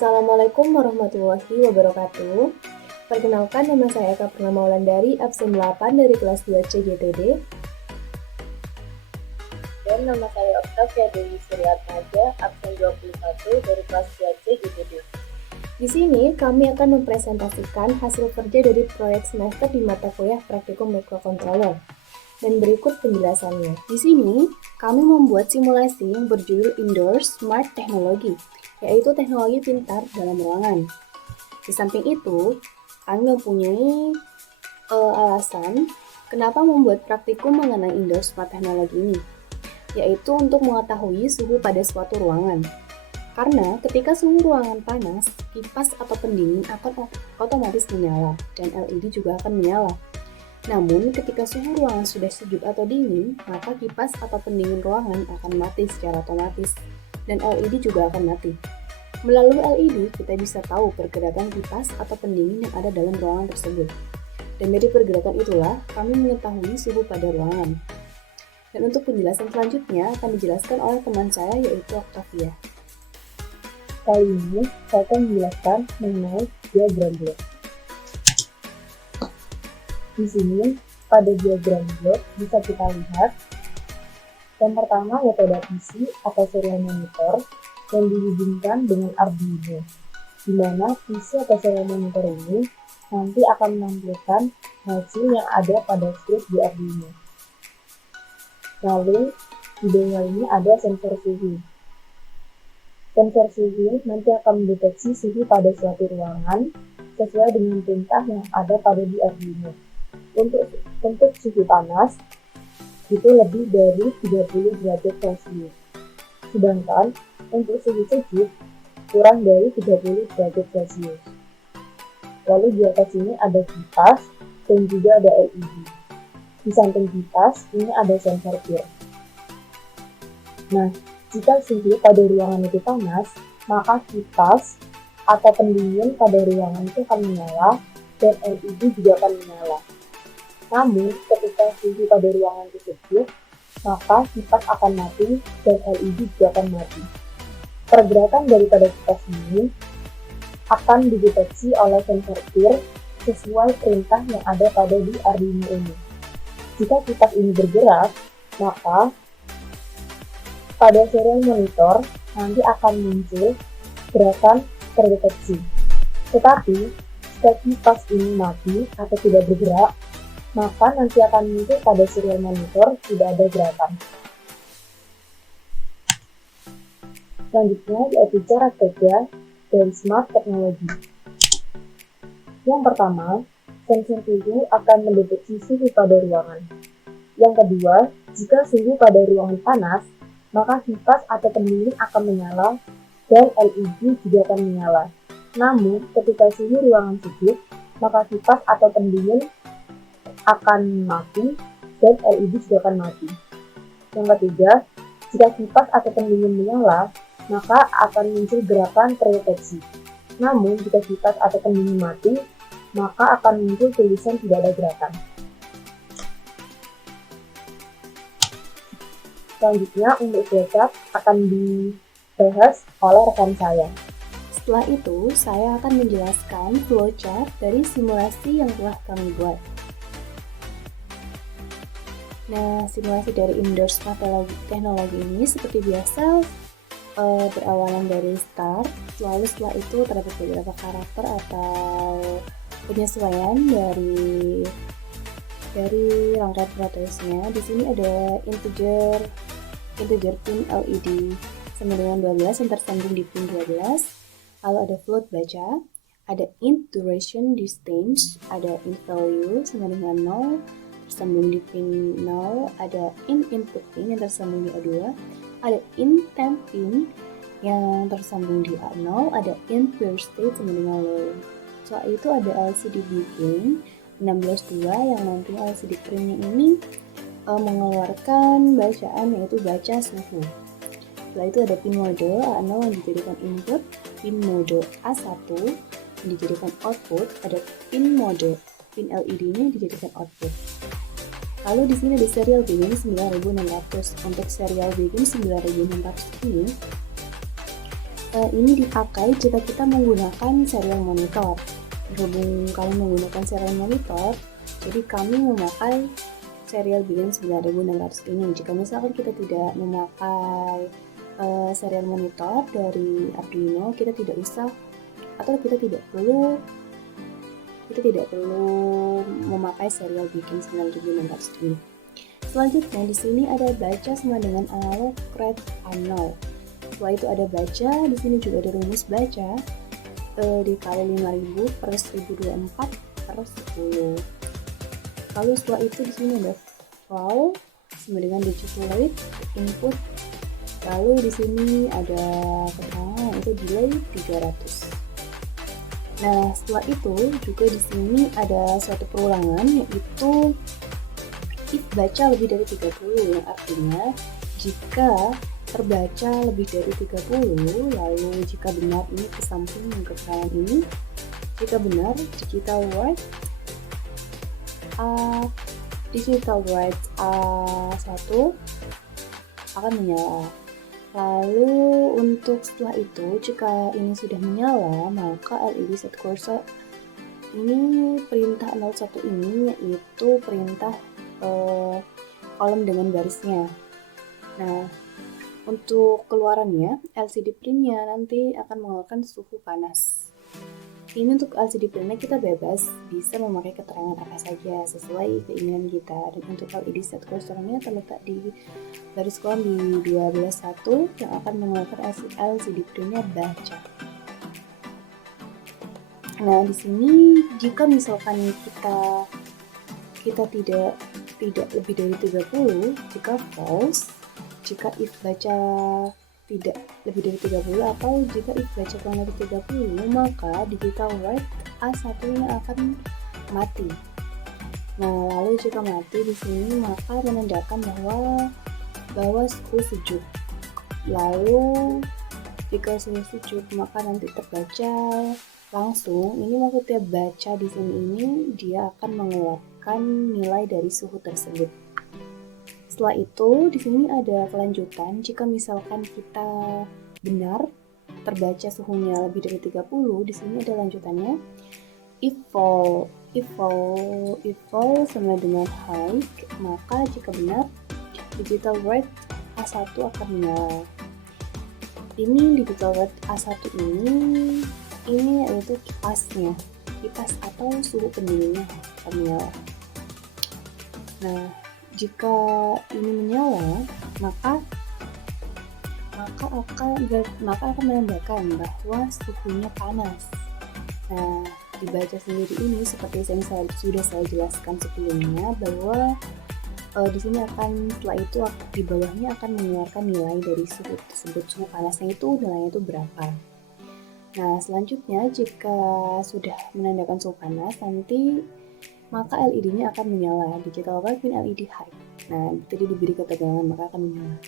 Assalamualaikum warahmatullahi wabarakatuh. Perkenalkan, nama saya Eka Purnama Wulandari, absen 8 dari kelas 2 CGTD. Dan nama saya Octavia Dewi Suryatmaja, absen 21 dari kelas 2 CGTD. Di sini kami akan mempresentasikan hasil kerja dari proyek semester di mata kuliah Praktikum Microcontroller. Dan berikut penjelasannya. Di sini kami membuat simulasi yang berjudul Indoor Smart Technology, yaitu teknologi pintar dalam ruangan. Di samping itu, kami mempunyai alasan kenapa membuat praktikum mengenai Indoor Smart Technology ini, yaitu untuk mengetahui suhu pada suatu ruangan. Karena ketika suhu ruangan panas, kipas atau pendingin akan otomatis menyala dan LED juga akan menyala. Namun, ketika suhu ruangan sudah sejuk atau dingin, maka kipas atau pendingin ruangan akan mati secara otomatis dan LED juga akan mati. Melalui LED, kita bisa tahu pergerakan kipas atau pendingin yang ada dalam ruangan tersebut. Dan dari pergerakan itulah, kami mengetahui suhu pada ruangan. Dan untuk penjelasan selanjutnya akan dijelaskan oleh teman saya, yaitu Octavia. Kali ini, saya akan menjelaskan mengenai diagram blok. Di sini, pada diagram blok bisa kita lihat yang pertama metode PC atau serial monitor yang dihubungkan dengan Arduino, di mana PC atau serial monitor ini nanti akan menampilkan hasil yang ada pada script di Arduino. Lalu, di bawah ini ada sensor suhu. Sensor suhu nanti akan mendeteksi suhu pada suatu ruangan sesuai dengan perintah yang ada pada di Arduino. Untuk suhu panas, itu lebih dari 30 derajat Celcius. Sedangkan untuk suhu sejuk, kurang dari 30 derajat Celcius. Lalu di atas ini ada kipas dan juga ada LED. Di samping kipas, ini ada sensor pir. Nah, jika suhu pada ruangan itu panas, maka kipas atau pendingin pada ruangan itu akan menyala dan LED juga akan menyala. Namun, ketika suhu pada ruangan itu sejuk, maka kipas akan mati dan LED juga akan mati. Pergerakan daripada kipas ini akan dideteksi oleh sensor pir sesuai perintah yang ada pada di Arduino ini. Jika kipas ini bergerak, maka pada serial monitor nanti akan muncul gerakan terdeteksi. Tetapi, jika kipas ini mati atau tidak bergerak, maka nanti akan muncul pada serial monitor tidak ada gerakan. Selanjutnya yaitu cara kerja dari smart technology. Yang pertama, sensor suhu akan mendeteksi suhu pada ruangan. Yang kedua, jika suhu pada ruangan panas, maka kipas atau pendingin akan menyala dan LED juga akan menyala. Namun, ketika suhu ruangan sejuk, maka kipas atau pendingin akan mati dan LED juga akan mati. Yang ketiga, jika kipas atau pendingin menyala, maka akan muncul gerakan terdeteksi. Namun, jika kipas atau pendingin mati, maka akan muncul tulisan tidak ada gerakan. Selanjutnya, untuk flowchart akan dibahas oleh rekan saya. Setelah itu, saya akan menjelaskan flowchart dari simulasi yang telah kami buat. Nah, simulasi dari Indoor Smart Technology ini seperti biasa berawalan dari start, lalu setelah itu terdapat beberapa karakter atau penyesuaian dari rangkaian protesnya. Di sini ada integer pin LED sama dengan 12 yang tersambung di pin 12. Lalu ada float baca, ada int duration distance, ada int value sama dengan 0 tersambung di pin 0, ada int input pin yang tersambung di A2, ada int temp pin yang tersambung di A0, ada int pure state sama dengan low. Setelah itu ada LCD blinking 16.2 yang nanti LCD printnya ini mengeluarkan bacaan, yaitu baca suhu. Setelah itu ada pin mode A0 yang dijadikan input, pin mode A1 yang dijadikan output, ada pin mode pin LED nya dijadikan output. Lalu di sini ada serial begin 9600. Untuk serial begin 9600 ini Ini dipakai jika kita menggunakan serial monitor. Berhubung kami menggunakan serial monitor, jadi kami memakai serial Bian 9600 ini. Jika misalkan kita tidak memakai serial monitor dari Arduino, kita tidak usah atau kita tidak perlu memakai serial Bian 9600 ini. Selanjutnya di sini ada baca sama dengan analog rate 0. Setelah itu ada baca, di sini juga ada rumus baca dikali 5000 per 1024 per 10. Lalu setelah itu di sini ada flow sama dengan digital rate input. Lalu di sini ada keterangan itu delay 300. Nah, setelah itu juga di sini ada suatu perulangan yaitu if baca lebih dari 30, yang artinya jika terbaca lebih dari 30, lalu jika benar ini ke samping yang keterangan ini, jika benar digital write A1 akan menyala. Lalu untuk setelah itu, jika ini sudah menyala, maka LED set cursor ini perintah 01 ini yaitu perintah kolom dengan garisnya. Nah, untuk keluarannya, LCD printnya nanti akan mengeluarkan suhu panas. Ini untuk LCD printnya kita bebas, bisa memakai keterangan apa saja sesuai keinginan kita. Dan untuk LED set cursornya terletak di garis kolom di 12.1 yang akan mengeluarkan LCD printnya baca. Nah, di sini jika misalkan kita tidak lebih dari 30, jika false, jika if baca tidak lebih dari 30 atau jika if baca kurang dari 30, maka digital write A1 nya akan mati. Nah, lalu jika mati di sini maka menandakan bahwa suhu sejuk. Lalu jika suhu sejuk maka nanti terbaca langsung. Ini maksudnya baca di sini ini dia akan mengeluarkan nilai dari suhu tersebut. Setelah itu di sini ada kelanjutan. Jika misalkan kita benar terbaca suhunya lebih dari 30, di sini ada lanjutannya. If fall sama dengan high, maka jika benar digital write A1 akan menyala. Ini digital write A1 ini yaitu kipasnya, kipas atau suhu pendinginnya akan menyala. Nah, jika ini menyala, maka akan menandakan bahwa suhunya panas. Nah, dibaca sendiri ini seperti yang sudah saya jelaskan sebelumnya bahwa di sini akan setelah itu di bawahnya akan mengeluarkan nilai dari suhu tersebut. Suhu panasnya itu nilainya itu berapa. Nah, selanjutnya jika sudah menandakan suhu panas, nanti maka LED-nya akan menyala. Digital write pin LED high. Nah, tadi diberi ketegangan maka akan menyala.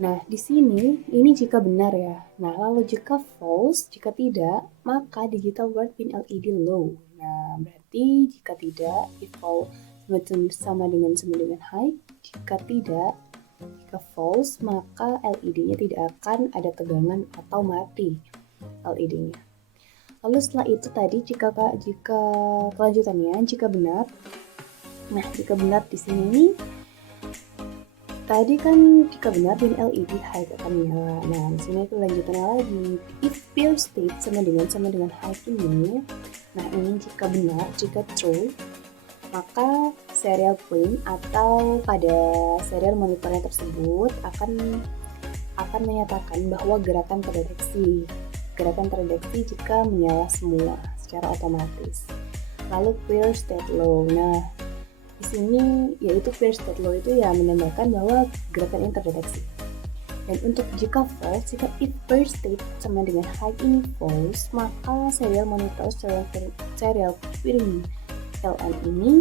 Nah, di sini ini jika benar ya. Nah, lalu jika false, jika tidak, maka digital write pin LED low. Nah, berarti jika tidak, if false sama dengan high. Jika tidak, jika false, maka LED-nya tidak akan ada tegangan atau mati LED-nya. Lalu setelah itu tadi jika kelanjutannya jika benar. Nah, jika benar di sini tadi kan jika benar pin LED high akan menyala. Nah, di sini itu lanjutannya lagi. If pure state sama dengan high ini. Nah, ini jika benar, jika true, maka serial pin atau pada serial monitornya tersebut akan menyatakan bahwa gerakan terdeteksi jika menyala semua secara otomatis. Lalu clear state low. Nah, di sini yaitu clear state low itu ya menandakan bahwa gerakan ini terdeteksi. Dan untuk jika false, jika if first state sama dengan high ini false, maka serial monitor serial pin LN ini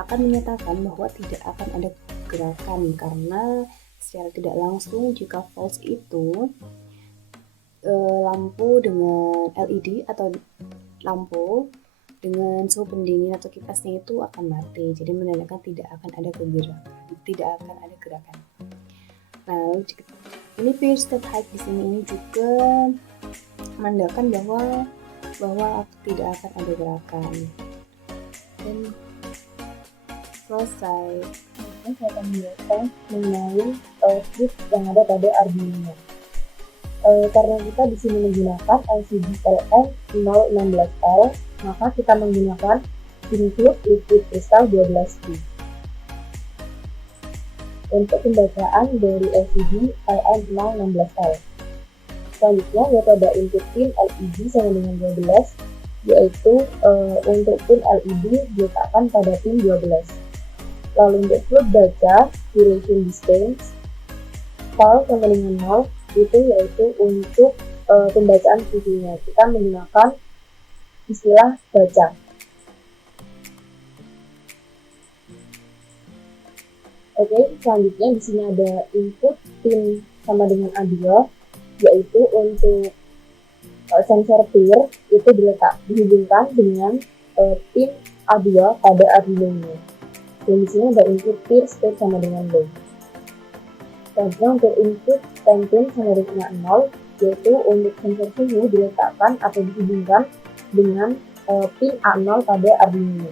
akan menyatakan bahwa tidak akan ada gerakan karena secara tidak langsung jika false itu lampu dengan LED atau lampu dengan suhu pendingin atau kipasnya itu akan mati. Jadi menandakan tidak akan ada gerakan. Nah, Ini peer state height di sini ini juga menandakan bahwa tidak akan ada gerakan. Dan selesai. Selanjutnya saya akan menjelaskan mengenai script yang ada pada Arduino. Karena kita di sini menggunakan LCD LM016L, maka kita menggunakan include liquid crystal 12P. Untuk pembacaan dari LCD LM016L. Selanjutnya yaitu ada input pin LED sama dengan 12, yaitu untuk pin LED diletakkan pada pin 12. Lalu untuk float baca duration distance PAL sama dengan 0 itu yaitu untuk pembacaan suhunya. Kita menggunakan istilah baca. Oke, selanjutnya di sini ada input pin sama dengan A2, yaitu untuk sensor peer itu dihubungkan dengan pin A2 pada Arduino. Dan di sini ada input peer state sama dengan low. Selanjutnya untuk input pin sama dengan 0, yaitu untuk sensor suhu diletakkan atau dihubungkan dengan pin A0 pada Arduino.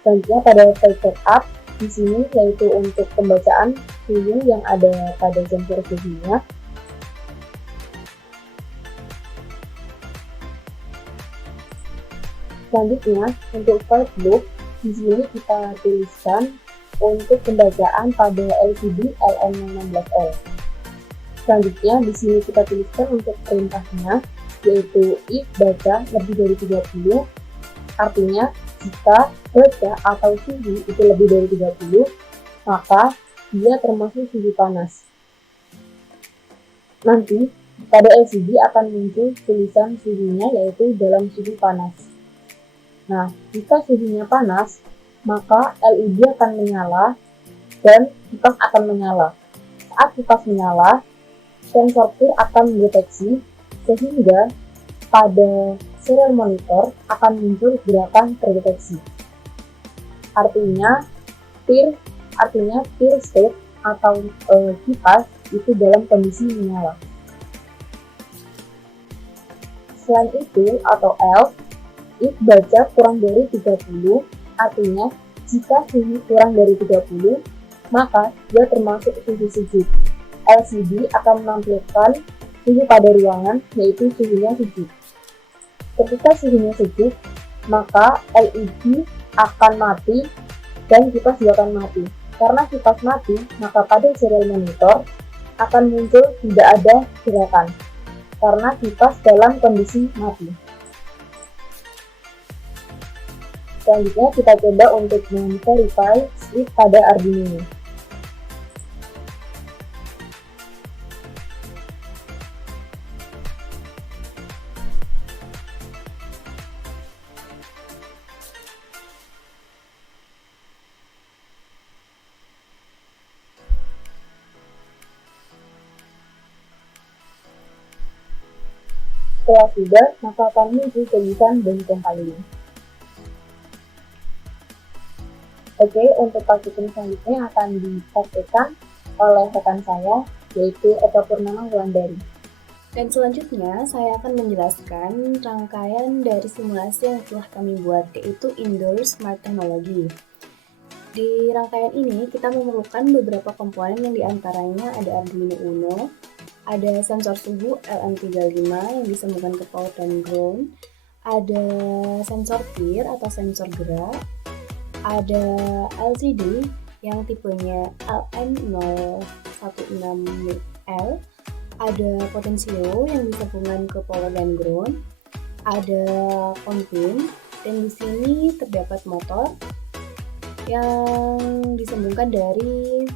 Selanjutnya pada stage setup di sini yaitu untuk pembacaan suhu yang ada pada sensor suhunya. Selanjutnya untuk for loop di sini kita tuliskan untuk pembacaan pada LCD LM16L. Selanjutnya di sini kita tuliskan untuk perintahnya yaitu if baca lebih dari 30, artinya jika baca atau suhu itu lebih dari 30, maka dia termasuk suhu panas. Nanti pada LCD akan muncul tulisan suhunya yaitu dalam suhu panas. Nah, jika suhunya panas, maka LED akan menyala dan kipas akan menyala. Saat kipas menyala, sensor peer akan mendeteksi sehingga pada serial monitor akan muncul gerakan terdeteksi. Artinya peer state atau kipas itu dalam kondisi menyala. Selain itu atau else, if baca kurang dari 30, artinya jika suhu kurang dari 30, maka dia termasuk suhu sejuk. LCD akan menampilkan suhu pada ruangan yaitu suhunya sejuk. Ketika suhunya sejuk, maka LED akan mati dan kipas juga akan mati. Karena kipas mati, maka pada serial monitor akan muncul tidak ada gerakan karena kipas dalam kondisi mati. Selanjutnya kita coba untuk verify script pada Arduino. Setelah sudah, maka akan muncul tulisan dan compiling. Oke, untuk praktikum selanjutnya akan dipraktikkan oleh rekan saya, yaitu Eka Purnama Wulandari. Dan selanjutnya, saya akan menjelaskan rangkaian dari simulasi yang telah kami buat, yaitu Indoor Smart Technology. Di rangkaian ini, kita memerlukan beberapa komponen yang diantaranya ada Arduino Uno, ada sensor suhu LM35 yang disambungkan ke power dan ground, ada sensor peer atau sensor gerak, ada LCD yang tipenya LM016L, ada potensio yang disambungkan ke power dan ground, ada konpin, dan di sini terdapat motor yang disambungkan dari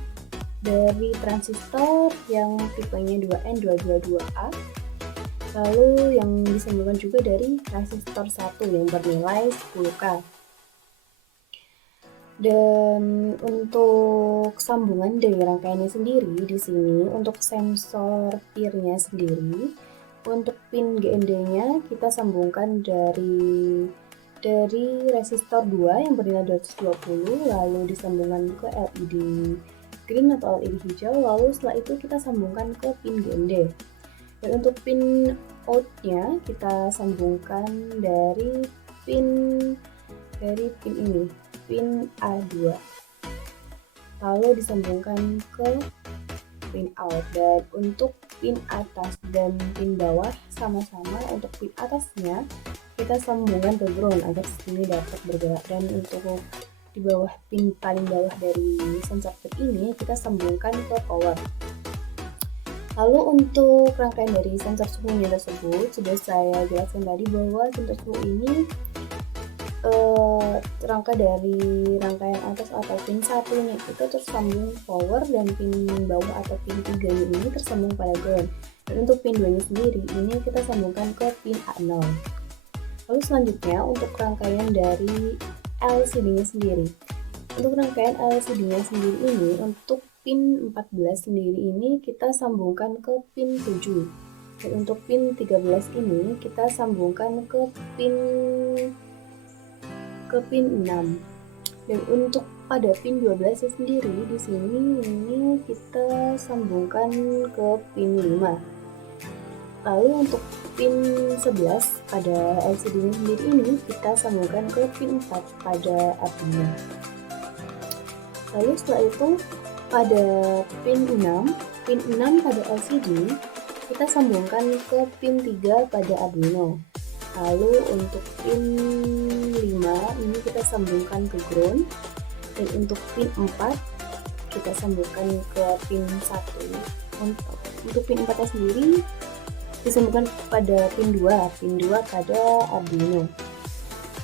transistor yang tipenya 2N222A, lalu yang disambungkan juga dari transistor 1 yang bernilai 10K. Dan untuk sambungan dari rangkaiannya sendiri di sini untuk sensor peer-nya sendiri, untuk pin GND-nya kita sambungkan dari resistor 2 yang bernilai 220, lalu disambungkan ke LED green atau LED hijau, lalu setelah itu kita sambungkan ke pin GND. Dan untuk pin outnya kita sambungkan dari pin ini, pin A2. Lalu disambungkan ke pin out. Dan untuk pin atas dan pin bawah sama-sama, untuk pin atasnya kita sambungkan ke ground agar sistemnya dapat bergerak, dan untuk di bawah pin paling bawah dari sensor pin ini kita sambungkan ke power. Lalu untuk rangkaian dari sensor suhunya tersebut sudah saya jelaskan tadi bahwa sensor suhu ini rangka dari rangkaian atas atau pin satunya itu tersambung power, dan pin bawah atau pin 3 ini tersambung pada ground. Dan untuk pin 2 nya sendiri ini kita sambungkan ke pin A0. Lalu selanjutnya untuk rangkaian dari LCD-nya sendiri. Untuk rangkaian LCD-nya sendiri ini, untuk pin 14 sendiri ini kita sambungkan ke pin 7. Dan untuk pin 13 ini kita sambungkan ke pin 6. Dan untuk pada pin 12 sendiri di sini ini kita sambungkan ke pin 5. Lalu untuk pin 11 pada LCD sendiri ini kita sambungkan ke pin 4 pada Arduino. Lalu setelah itu pada pin 6 pada LCD kita sambungkan ke pin 3 pada Arduino. Lalu untuk pin 5 ini kita sambungkan ke ground, dan untuk pin 4 kita sambungkan ke pin 1. Untuk pin 4 nya sendiri disambungkan pada pin 2 pada Arduino.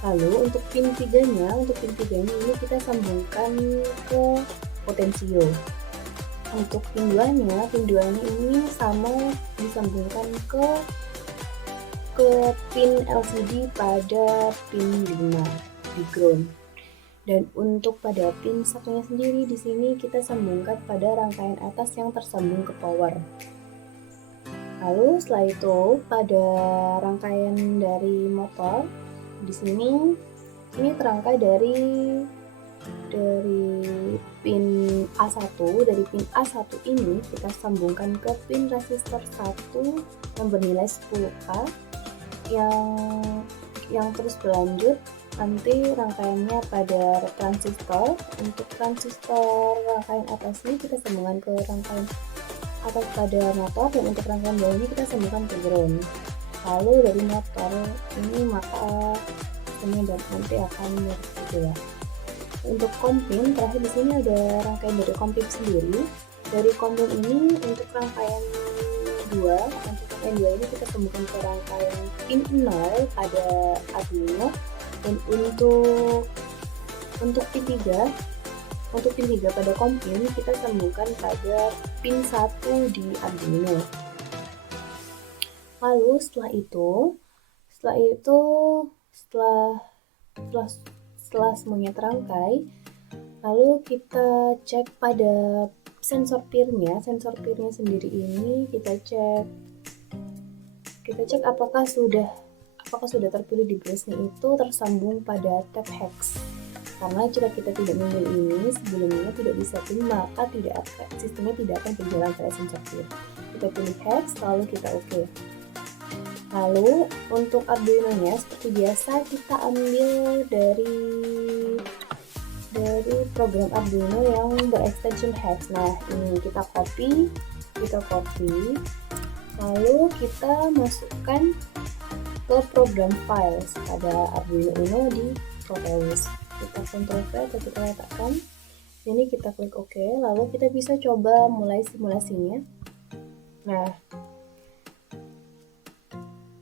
Lalu untuk pin 3 nya ini kita sambungkan ke potensio. Untuk pin 2 nya ini sama disambungkan ke pin LCD pada pin 5 di ground. Dan untuk pada pin satunya sendiri di sini kita sambungkan pada rangkaian atas yang tersambung ke power. Lalu setelah itu pada rangkaian dari motor di sini ini terangkai dari pin A1. Dari pin A1 ini kita sambungkan ke pin resistor 1 yang bernilai 10K yang terus berlanjut nanti rangkaiannya pada transistor. Untuk transistor rangkaian atas ini kita sambungkan ke rangkaian atas pada motor, dan untuk rangkaian bawah ini kita sambungkan ke ground. Lalu dari motor ini maka sistemnya nanti akan bergerak. Untuk kompin terakhir di sini ada rangkaian dari kompin sendiri. Dari kompin ini untuk rangkaian 2 ini kita sambungkan ke rangkaian pin 0 pada Arduino, dan untuk pin 3 pada kompin kita sambungkan pada pin 1 di Arduino. Lalu setelah semuanya terangkai, lalu kita cek pada sensor peer-nya sendiri ini kita cek apakah sudah terpilih di bridge-nya itu tersambung pada tab hex. Karena jika kita tidak memilih ini sebelumnya tidak bisa pin, maka sistemnya tidak akan berjalan pada sensor peer. Kita pilih hex, lalu kita OK. Lalu untuk Arduino-nya seperti biasa kita ambil dari program Arduino yang berextension hex. Nah, ini kita copy, lalu kita masukkan ke program files pada Arduino Uno di Proteus. Kita Ctrl V atau kita letakkan ini, kita klik OK, lalu kita bisa coba mulai simulasinya. Nah,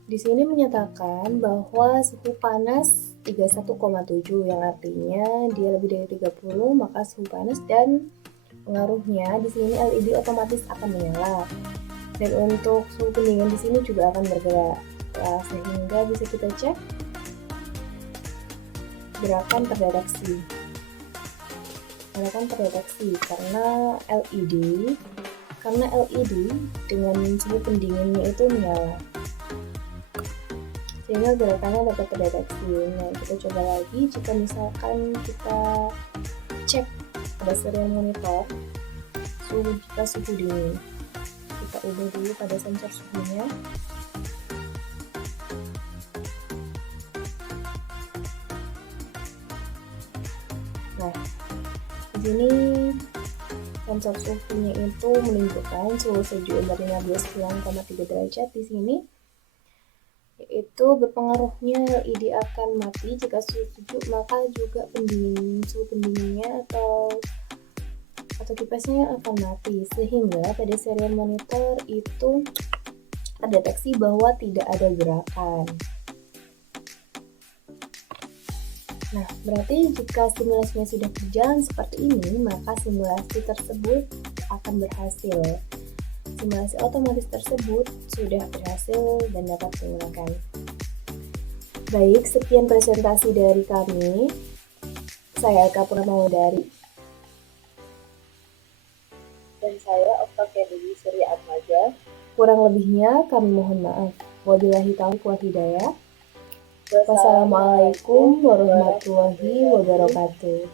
di sini menyatakan bahwa suhu panas 31,7, yang artinya dia lebih dari 30, maka suhu panas dan pengaruhnya di sini LED otomatis akan menyala. Dan untuk suhu pendingin di sini juga akan bergerak. Nah, sehingga bisa kita cek gerakan terdeteksi karena LED dengan suhu pendinginnya itu menyala, sehingga gerakannya dapat terdeteksi. Nah, kita coba lagi. Jika misalkan kita cek pada serial monitor jika suhu dingin. Kita ubah dulu pada sensor suhunya. Nah, di sini sensor suhunya itu menunjukkan suhu sejuk dari 15,3 derajat di sini, yaitu berpengaruhnya LED akan mati jika suhu sejuk, maka juga suhu pendinginnya atau kipasnya akan mati, sehingga pada serial monitor itu terdeteksi bahwa tidak ada gerakan. Nah, berarti jika simulasinya sudah berjalan seperti ini, maka simulasi tersebut akan berhasil. Simulasi otomatis tersebut sudah berhasil dan dapat digunakan. Baik, sekian presentasi dari kami. Saya Eka Purnamawardari. Dan saya Octavia Dewi Surya Atmaja. Kurang lebihnya kami mohon maaf. Wabillahi taufiq wal hidayah. Wassalamualaikum warahmatullahi wabarakatuh.